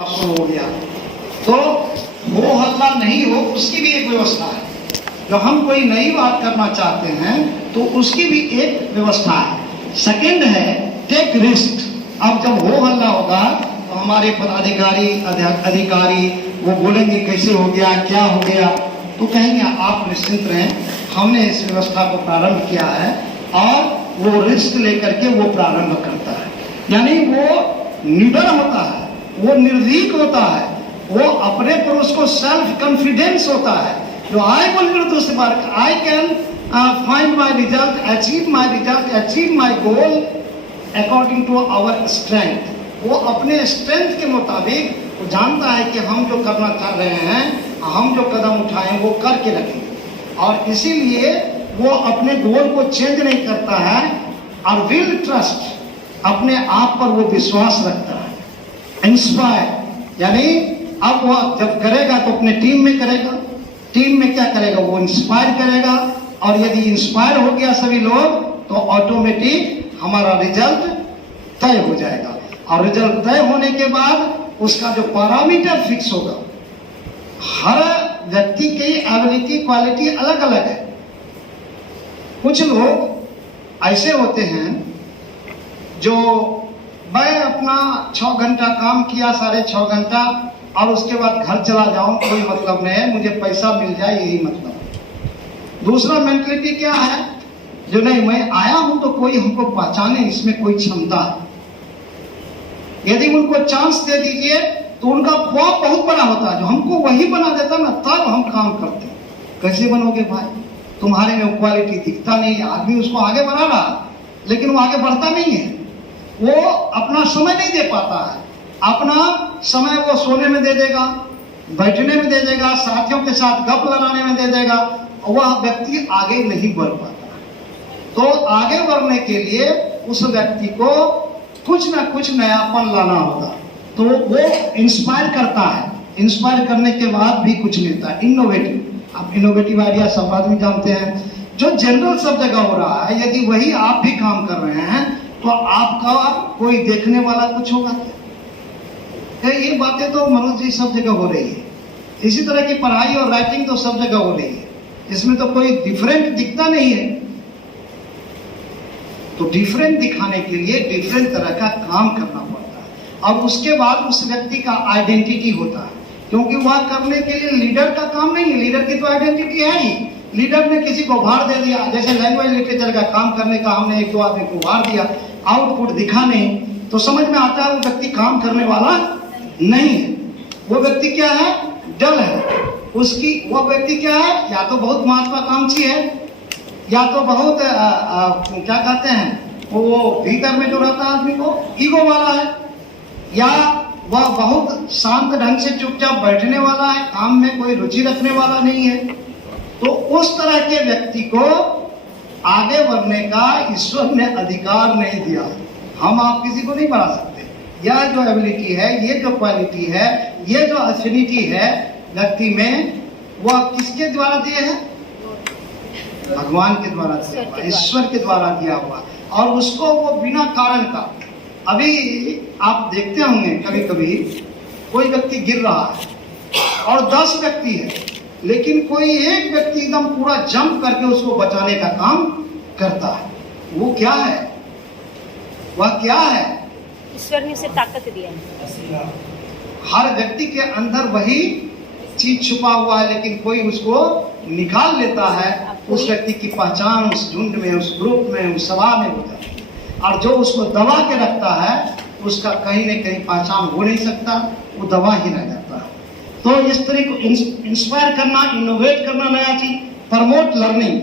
हो गया तो वो हल्ला नहीं हो, उसकी भी एक व्यवस्था है। जब हम कोई नई बात करना चाहते हैं तो उसकी भी एक व्यवस्था है। सेकंड है टेक रिस्क। अब जब हो हल्ला होगा तो हमारे पदाधिकारी अधिकारी वो बोलेंगे कैसे हो गया, क्या हो गया, तो कहेंगे आप निश्चिंत रहें, हमने इस व्यवस्था को प्रारंभ किया है और वो रिस्क लेकर के वो प्रारंभ करता है। यानी वो निडर होता है, वो निर्भीक होता है, वो अपने पर उसको सेल्फ कॉन्फिडेंस होता है। जो I will do this work, I can find my result, achieve my result, achieve my goal according to our strength. वो अपने स्ट्रेंथ के मुताबिक वो जानता है कि हम जो करना चाह रहे हैं, हम जो कदम उठाएं वो करके रखेंगे, और इसीलिए वो अपने गोल को चेंज नहीं करता है और विल ट्रस्ट, अपने आप पर वो विश्वास रखता है। इंस्पायर यानी अब वो जब करेगा तो अपने टीम में करेगा, टीम में क्या करेगा, वो इंस्पायर करेगा, और यदि इंस्पायर हो गया सभी लोग तो ऑटोमेटिक हमारा रिजल्ट तय हो जाएगा। और रिजल्ट तय होने के बाद उसका जो पैरामीटर फिक्स होगा, हर व्यक्ति की एबिलिटी क्वालिटी अलग अलग है। कुछ लोग ऐसे होते हैं जो मैं अपना 6 घंटा काम किया, 6.5 घंटा, और उसके बाद घर चला जाऊं, कोई मतलब नहीं है, मुझे पैसा मिल जाए यही मतलब है। दूसरा मेंटलिटी क्या है, जो नहीं मैं आया हूं तो कोई हमको पहचाने, इसमें कोई क्षमता है। यदि उनको चांस दे दीजिए तो उनका ख्वाब बहुत बड़ा होता है, जो हमको वही बना देता ना तब हम काम करते हैं। कैसे बनोगे भाई, तुम्हारे में क्वालिटी दिखता नहीं है। आदमी उसको आगे बढ़ा रहा लेकिन वो आगे बढ़ता नहीं है, वो अपना समय नहीं दे पाता है। अपना समय वो सोने में दे देगा, बैठने में दे देगा, साथियों के साथ गप लड़ाने में दे देगा, वह व्यक्ति आगे नहीं बढ़ पाता। तो आगे बढ़ने के लिए उस व्यक्ति को कुछ ना कुछ नयापन लाना होगा, तो वो इंस्पायर करता है। इंस्पायर करने के बाद भी कुछ लेता है, इनोवेटिव। अब इनोवेटिव आइडिया सब आदमी जानते हैं, जो जनरल सब जगह हो रहा है, यदि वही आप भी काम कर रहे हैं तो आपका कोई देखने वाला कुछ होगा क्या? ये बातें तो मनोज जी सब जगह हो रही है। इसी तरह की पढ़ाई और राइटिंग तो सब जगह हो रही है, इसमें तो कोई डिफरेंट दिखता नहीं है। तो डिफरेंट दिखाने के लिए डिफरेंट तरह का काम करना पड़ता है, और उसके बाद उस व्यक्ति का आइडेंटिटी होता है, क्योंकि वह करने के लिए लीडर का काम नहीं है। लीडर की तो आइडेंटिटी है ही। लीडर ने किसी को भार दे दिया, जैसे लैंग्वेज लिटरेचर का काम करने का हमने 1-2 आदमी को भार दिया, आउटपुट दिखा नहीं, तो समझ में आता है वो व्यक्ति काम करने वाला नहीं है। वो व्यक्ति क्या है, डल है। उसकी वो व्यक्ति क्या है, या तो बहुत महत्वाकांक्षी है, या तो बहुत क्या कहते हैं, वो भीतर में जो रहता है आदमी को ईगो वाला है, या वह बहुत शांत ढंग से चुपचाप बैठने वाला है, काम में कोई रुचि रखने वाला नहीं है। तो उस तरह के व्यक्ति को आगे बढ़ने का ईश्वर ने अधिकार नहीं दिया। हम आप किसी को नहीं बढ़ा सकते। यह जो एबिलिटी है, ये जो क्वालिटी है, ये जो एफिनिटी है व्यक्ति में, वह किसके द्वारा दिए है? भगवान के द्वारा दिया हुआ, ईश्वर के द्वारा दिया हुआ, और उसको वो बिना कारण का। अभी आप देखते होंगे कभी कभी कोई व्यक्ति गिर रहा है और 10 व्यक्ति है, लेकिन कोई एक व्यक्ति एकदम पूरा जंप करके उसको बचाने का काम करता है। वो क्या है, वह क्या है? ईश्वर ने उसे ताकत दिया है। हर व्यक्ति के अंदर वही चीज छुपा हुआ है, लेकिन कोई उसको निकाल लेता है। उस व्यक्ति की पहचान उस झुंड में, उस ग्रुप में, उस सभा में हो जाती है, और जो उसको दबा के रखता है उसका कहीं न कहीं पहचान हो नहीं सकता, वो दबा ही रह जाता है। तो इस तरह को इंस्पायर करना, इनोवेट करना, नया चीज, promote learning.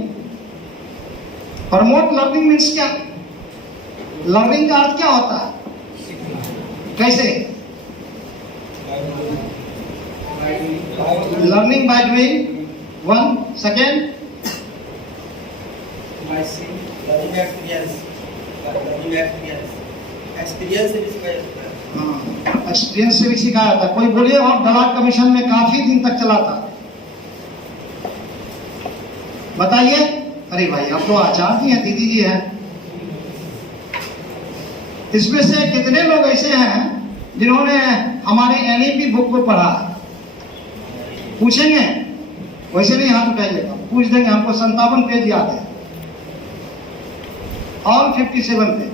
Promote learning means क्या? लर्निंग का अर्थ क्या होता है? कैसे? Learning by doing, 1 second, experience से भी सिखाया जाता है। कोई बोलिए, और दलाल कमीशन में काफी दिन तक चला था, बताइए। अरे भाई आप तो आचार्य जी हैं, दीदी जी हैं। इसमें से कितने लोग ऐसे हैं जिन्होंने हमारे एनईपी बुक को पढ़ा? पूछेंगे? वैसे नहीं हाथ उठाइएगा, पूछ देंगे। हमको 57 पेज याद है और 57 पेज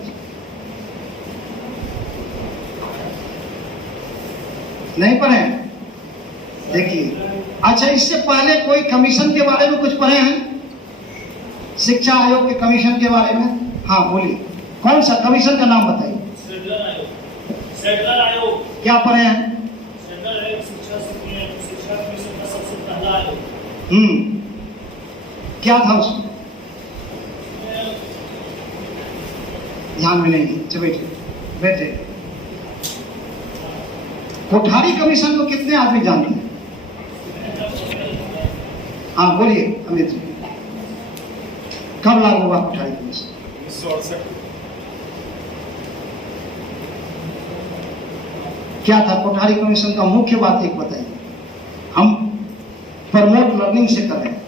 नहीं पढ़े? देखिए, अच्छा इससे पहले कोई कमीशन के बारे में कुछ पढ़े हैं? शिक्षा आयोग के कमीशन के बारे में? हाँ बोलिए, कौन सा कमीशन का नाम बताइए। सेंट्रल आयोग क्या पढ़े हैं? सेंट्रल आयोग शिक्षा कमीशन का सबसे पहला आयोग। क्या था उसमें? ध्यान में नहीं, चलो बैठे। कोठारी कमीशन को कितने आदमी जानते हैं? हाँ बोलिए अमित जी, कब लागू हुआ कोठारी कमीशन? 1968। क्या था कोठारी कमीशन का मुख्य बात एक बताइए, हम प्रमोट लर्निंग से कर रहे हैं।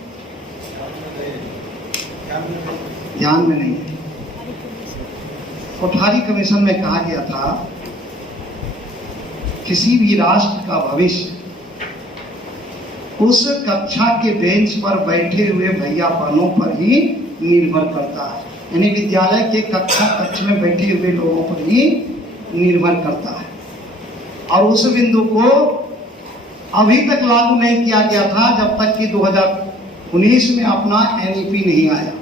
ध्यान में नहीं है। कोठारी कमीशन में कहा गया था किसी भी राष्ट्र का भविष्य उस कक्षा के बेंच पर बैठे हुए भैया बहनों पर ही निर्भर करता है, यानी विद्यालय के कक्ष में बैठे हुए लोगों पर ही निर्भर करता है। और उस बिंदु को अभी तक लागू नहीं किया गया था जब तक कि 2019 में अपना एनईपी नहीं आया।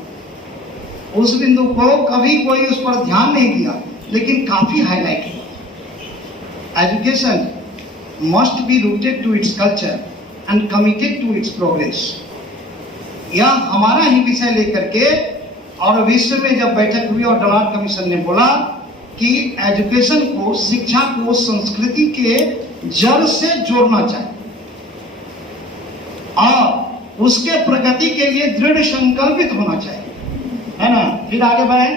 उस बिंदु को कभी कोई उस पर ध्यान नहीं दिया, लेकिन काफी हाईलाइट हुआ। Education must be rooted to its culture and committed to its progress. यह हमारा ही विषय लेकर के और विश्व में जब बैठक हुई और डॉनाल्ड कमीशन ने बोला कि एजुकेशन को, शिक्षा को संस्कृति के जड़ से जोड़ना चाहिए और उसके प्रगति के लिए दृढ़ संकल्पित होना चाहिए, है ना। फिर आगे बढ़े,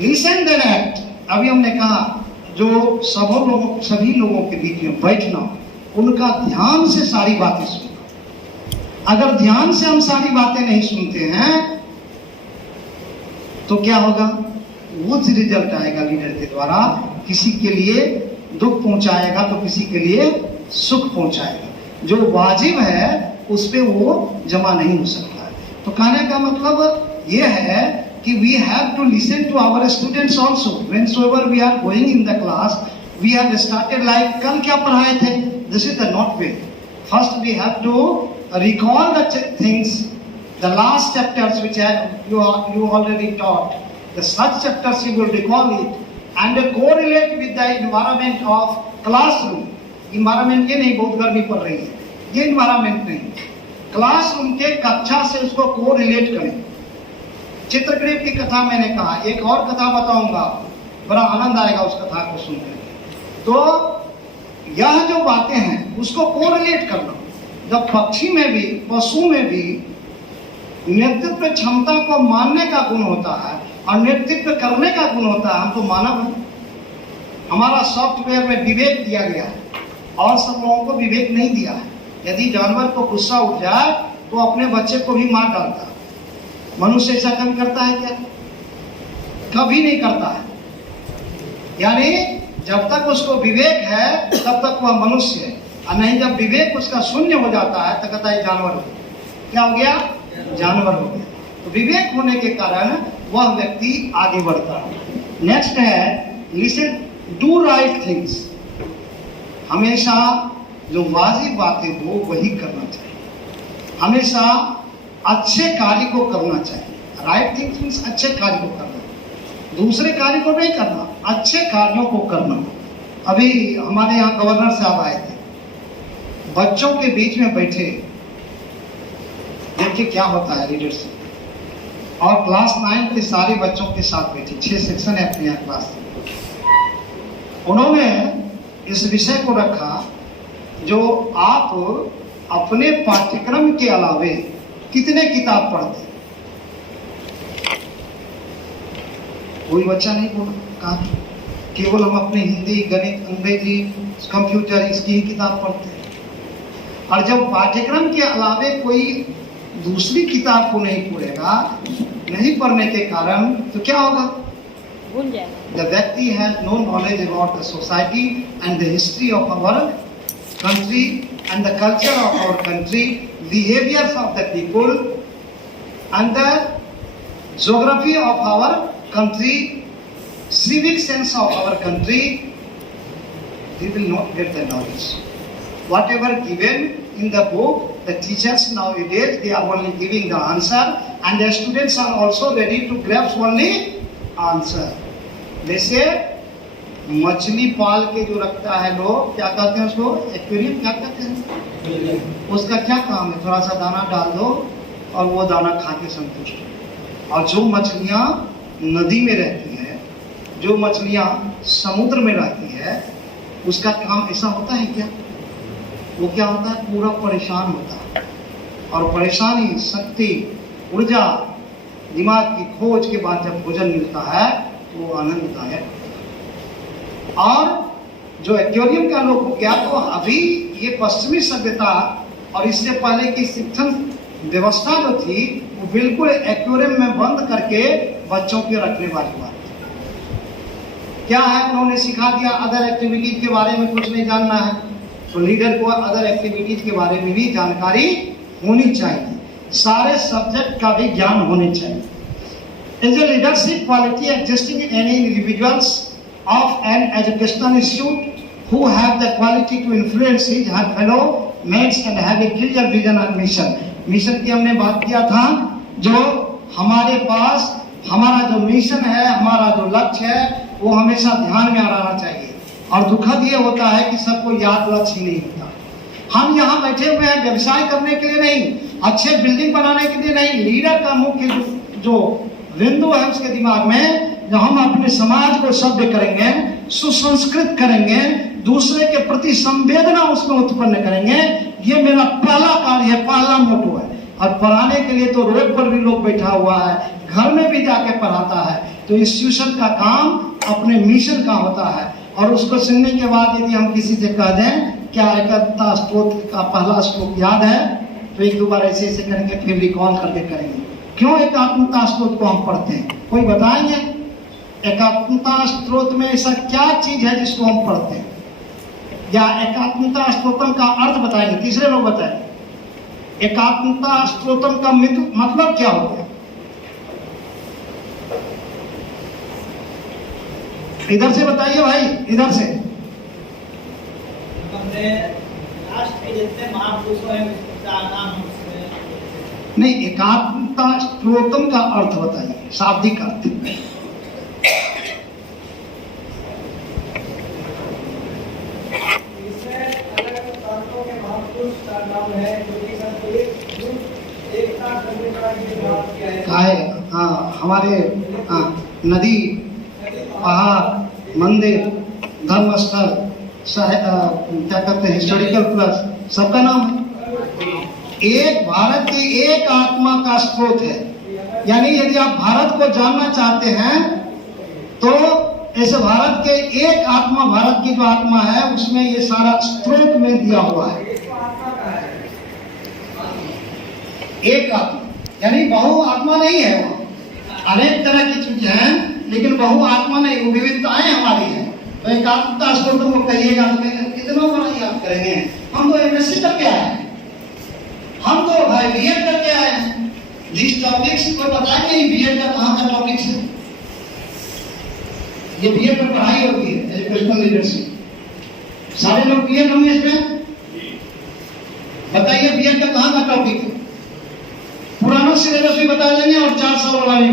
लिसन देन एक्ट। अभी हमने कहा जो सभी लोगों के बीच में बैठना, उनका ध्यान से सारी बातें सुनना। अगर ध्यान से हम सारी बातें नहीं सुनते हैं तो क्या होगा? वो रिजल्ट आएगा लीडर के द्वारा, किसी के लिए दुख पहुंचाएगा तो किसी के लिए सुख पहुंचाएगा। जो वाजिब है उस पे वो जमा नहीं हो सकता है। तो कहने का मतलब ये है कि we have to listen to our students also whensoever we are going in the class. We have started like कल क्या पढ़ाए थे? This is the not way. First we have to recall the things, the last chapters which you already taught. The such chapters you will recall it and correlate with the environment of classroom. Environment ये नहीं, बहुत गर्मी पड़ रही है, ये environment नहीं, classroom के कक्षा से उसको कोरिलेट करें। चित्रग्रीव की कथा मैंने कहा, एक और कथा बताऊंगा, बड़ा आनंद आएगा उस कथा को सुनकर। तो यह जो बातें हैं उसको कोरिलेट करना। जब पक्षी में भी, पशु में भी नेतृत्व क्षमता को मानने का गुण होता है और नेतृत्व करने का गुण होता है। हम तो मानव हैं, हमारा सॉफ्टवेयर में विवेक दिया गया है और सब लोगों को विवेक नहीं दिया है। यदि जानवर को गुस्सा उठ जाए तो अपने बच्चे को भी मार डालता है। मनुष्य ऐसा कभी करता है क्या? कभी नहीं करता है। यानी जब तक उसको विवेक है तब तक वह मनुष्य है, और नहीं जब विवेक उसका शून्य हो जाता है तो कहता है जानवर हो गया। क्या हो गया? जानवर हो गया। तो विवेक होने के कारण वह व्यक्ति आगे बढ़ता है। नेक्स्ट है लिसन, डू राइट थिंग्स। हमेशा जो वाजिब बातें हो वही करना चाहिए, हमेशा अच्छे कार्य को करना चाहिए। राइट थिंग्स मीन्स अच्छे कार्य को करना, दूसरे कार्य को नहीं करना, अच्छे कार्यों को करना। अभी हमारे यहाँ गवर्नर साहब आए थे, बच्चों के बीच में बैठे, देखिए क्या होता है लीडरशिप। और क्लास 9 के सारे बच्चों के साथ बैठे, 6 सेक्शन है अपने यहाँ क्लास में। उन्होंने इस विषय को रखा जो आप अपने पाठ्यक्रम के अलावे कितने किताब पढ़ते। कोई बच्चा नहीं बोला, कहा केवल हम अपने हिंदी, गणित, अंग्रेजी, कंप्यूटर इसकी ही किताब पढ़ते हैं। और जब पाठ्यक्रम के अलावे कोई दूसरी किताब को नहीं पढ़ेगा, नहीं पढ़ने के कारण तो क्या होगा? भूल जाएगा। The व्यक्ति has no knowledge about the society and the history of our country and the culture of our country, behaviors of the people and the geography of our country, civic sense of our country, he will not get the knowledge. Whatever given in the book, the teachers nowadays, they are only giving the answer and the students are also ready to grasp only answer. जैसे मछली पाल के जो रखता है लोग, क्या कहते हैं उसको, एक्वेरियम क्या कहते हैं, उसका क्या काम है, थोड़ा सा दाना डाल दो और वो दाना खा के संतुष्ट हो। और जो मछलियाँ नदी में रहती है, जो मछलियाँ समुद्र में रहती है, उसका काम ऐसा होता है क्या? वो क्या होता है, पूरा परेशान होता है और परेशानी, शक्ति, ऊर्जा, दिमाग की खोज के बाद जब भोजन मिलता है तो वो आनंददायक। और जो एक्वेरियम का लोग हो गया, तो अभी ये पश्चिमी सभ्यता और इससे पहले की शिक्षण व्यवस्था जो थी वो बिल्कुल एक्वेरियम में बंद करके बच्चों के रखने वाली बात थी। क्या है, उन्होंने सिखा दिया अदर एक्टिविटीज के बारे में कुछ नहीं जानना है, तो लीडर को अदर एक्टिविटीज के बारे में भी जानकारी होनी चाहिए, सारे सब्जेक्ट का भी ज्ञान होने चाहिए। Is a leadership quality existing in any individuals of an educational institute who have the quality to influence his her fellow mates and have a clear vision and mission. Mission की हमने बात किया था, जो हमारे पास हमारा जो मिशन है, हमारा जो लक्ष्य है, वो हमेशा ध्यान में रहना चाहिए। और दुखद ये होता है कि सबको याद लक्ष्य नहीं होता। हम यहाँ बैठे हुए हैं व्यवसाय करने के लिए नहीं, अच्छे बिल्डिंग बनाने के लिए नहीं। लीडर का मुख्य जो बिंदु है उसके दिमाग में, जो हम अपने समाज को सभ्य करेंगे, सुसंस्कृत करेंगे, दूसरे के प्रति संवेदना उसमें उत्पन्न करेंगे, ये मेरा पहला कार्य है, पहला मोटो है। और पढ़ाने के लिए तो रोड पर भी लोग बैठा हुआ है, घर में भी जाके पढ़ाता है। तो इंस्टीट्यूशन का काम अपने मिशन का होता है। और उसको सुनने के बाद यदि हम किसी से कह दें क्या एकात्मता स्तोत्र का पहला श्लोक याद है, तो एक दो बार ऐसे ऐसे करेंगे, फिर रिकॉल करके करेंगे। क्यों एकात्मता स्तोत्र को हम पढ़ते हैं, कोई बताएंगे? एकात्मता स्तोत्र में ऐसा क्या चीज है जिसको हम पढ़ते हैं, या एकात्मता स्तोत्रम का अर्थ बताएंगे? तीसरे लोग बताएं एकात्मता स्तोत्रम का मतलब क्या होता है? इधर से बताइए भाई, इधर से। नहीं, एकात्मता स्तोत्रम का अर्थ बताइए, शाब्दिक अर्थ। हाँ, हमारे नदी, पहाड़, मंदिर, धर्मस्थल, क्या कहते हैं, हिस्टोरिकल प्लेस, सबका नाम है। एक भारत की एक आत्मा का स्रोत है। यानी यदि आप भारत को जानना चाहते हैं तो इस भारत के एक आत्मा, भारत की जो आत्मा है उसमें ये सारा स्रोत में दिया हुआ है। एक आत्मा यानी बहु आत्मा नहीं है, वो अनेक तरह की चीजें हैं, लेकिन बहु आत्मा नहीं, वो विविधताएं हमारी हैं। तो एक आत्मता स्तोत्र को कहिएगा तो कितना बड़ा याद करेंगे। हम तो एमएससी करके आए हैं, हम तो भाई बीएड करके आए हैं। जिस टॉपिक से कोई बताएंगे बीएड का कहाँ का टॉपिक है, ये बीएड पर पढ़ाई होती है, एजुकेशनल लीडरशिप। सारे लोग बीएड होंगे इसमें, बताइए बीएड का कहाँ का टॉपिक है? पुराना सिलेबस भी बता देंगे और 400 वाला भी